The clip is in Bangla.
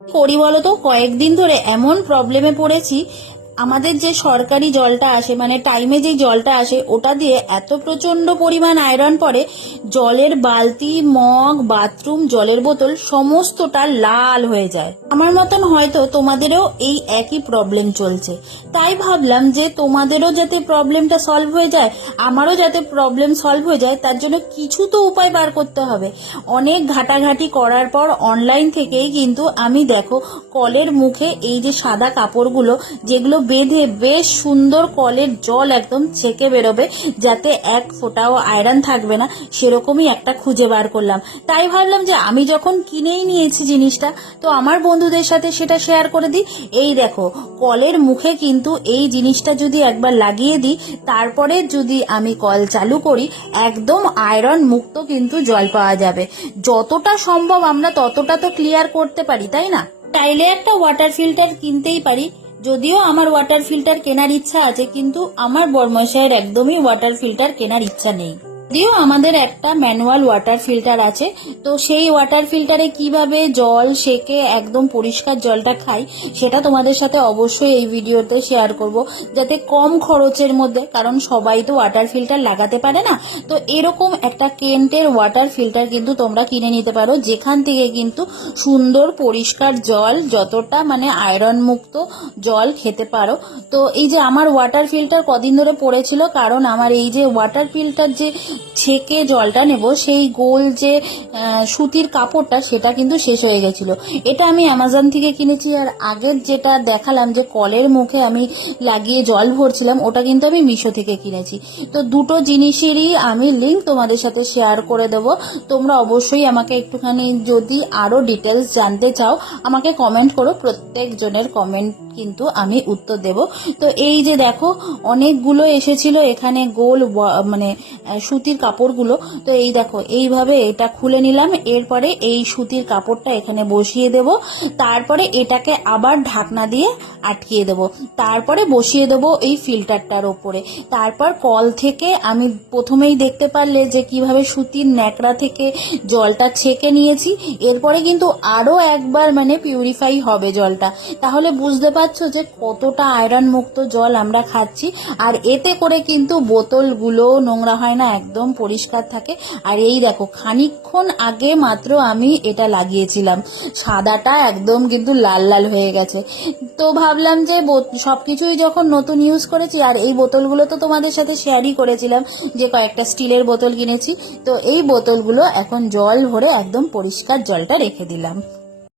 করি বলো তো, কয়েকদিন ধরে এমন প্রবলেমে পড়েছি। আমাদের যে সরকারি জলটা আসে, মানে টাইমে যে জলটা আসে, ওটা দিয়ে এত প্রচন্ড পরিমাণ আয়রন পড়ে, জলের বালতি, মগ, বাথরুম, জলের বোতল সমস্তটা লাল হয়ে যায়। আমার মতন হয়তো তোমাদেরও এই একই প্রবলেম চলছে। তাই ভাবলাম যে তোমাদেরও যাতে প্রবলেমটা সলভ হয়ে যায়, আমারও যাতে প্রবলেম সলভ হয়ে যায়, তার জন্য কিছু তো উপায় বার করতে হবে। অনেক ঘাটাঘাটি করার পর অনলাইন থেকেই কিন্তু আমি দেখো কলের মুখে এই যে সাদা কাপড়গুলো যেগুলো বেঁধে বেশ সুন্দর কলের জল একদম ছেঁকে বেরোবে, যাতে এক ফোঁটাও আয়রন থাকবে না, সেরকমই একটা খুঁজে বার করলাম। তাই ভাবলাম যে আমি যখন কিনেই নিয়েছি জিনিসটা, তো আমার বন্ধুদের সাথে সেটা শেয়ার করে দিই। এই দেখো, কলের মুখে কিন্তু এই জিনিসটা যদি একবার লাগিয়ে দিই, তারপরে যদি আমি কল চালু করি, একদম আয়রন মুক্ত কিন্তু জল পাওয়া যাবে। যতটা সম্ভব আমরা ততটা তো ক্লিয়ার করতে পারি, তাই না? চাইলে একটা ওয়াটার ফিল্টার কিনতেই পারি, যদিও আমার ওয়াটার ফিল্টার কেনার ইচ্ছা আছে, কিন্তু আমার বড়মশাইয়ের একদমই ওয়াটার ফিল্টার কেনার ইচ্ছা নেই। যদিও আমাদের একটা ম্যানুয়াল ওয়াটার ফিল্টার আছে, তো সেই ওয়াটার ফিল্টারে কিভাবে জল সেকে একদম পরিষ্কার জলটা খাই, সেটা তোমাদের সাথে অবশ্যই এই ভিডিওতে শেয়ার করব, যাতে কম খরচের মধ্যে, কারণ সবাই তো ওয়াটার ফিল্টার লাগাতে পারে না, তো এরকম একটা কেন্টের ওয়াটার ফিল্টার কিন্তু তোমরা কিনে নিতে পারো, যেখান থেকে কিন্তু সুন্দর পরিষ্কার জল, যতটা মানে আয়রন মুক্ত জল খেতে পারো। তো এই যে আমার ওয়াটার ফিল্টার কদিন ধরে পড়েছিল, কারণ আমার এই যে ওয়াটার ফিল্টার যে ছেঁকে জলটা নেব, সেই গোল যে সুতির কাপড়টা, সেটা কিন্তু শেষ হয়ে গেছিল। এটা আমি অ্যামাজন থেকে কিনেছি। আর আগের যেটা দেখালাম যে কলের মুখে আমি লাগিয়ে জল ভরছিলাম, ওটা কিন্তু আমি মিশো থেকে কিনেছি। তো দুটো জিনিসেরই আমি লিংক তোমাদের সাথে শেয়ার করে দেবো। তোমরা অবশ্যই আমাকে একটুখানি যদি আরো ডিটেলস জানতে চাও, আমাকে কমেন্ট করো, প্রত্যেকজনের কমেন্ট কিন্তু আমি উত্তর দেব। তো এই যে দেখো, অনেকগুলো এসেছিল এখানে গোল মানে সুতির কাপড়গুলো। তো এই দেখো, এইভাবে এটা খুলে নিলাম, এরপরে এই সুতির কাপড়টা এখানে বসিয়ে দেব, তারপরে এটাকে আবার ঢাকনা দিয়ে আটকিয়ে দেব, তারপরে বসিয়ে দেব এই ফিল্টারটার ওপরে। তারপর কল থেকে আমি প্রথমেই দেখতে পারলে যে কিভাবে সুতির ন্যাকড়া থেকে জলটা ছেঁকে নিয়েছি, এরপরে কিন্তু আরো একবার মানে পিউরিফাই হবে জলটা। তাহলে বুঝতে পারছো যে কতটা আয়রন মুক্ত জল আমরা খাচ্ছি। আর এতে করে কিন্তু বোতলগুলো নোংরা হয় না, একদম পরিষ্কার থাকে। আর এই দেখো, খানিকক্ষণ আগে মাত্র আমি এটা লাগিয়েছিলাম, সাদাটা একদম কিন্তু লাল লাল হয়ে গেছে। তো ভাবলাম যে সবকিছুই যখন নতুন ইউজ করেছি, আর এই বোতলগুলো তো তোমাদের সাথে শেয়ারই করেছিলাম যে কয়েকটা স্টিলের বোতল কিনেছি, তো এই বোতলগুলো এখন জল ভরে একদম পরিষ্কার জলটা রেখে দিলাম।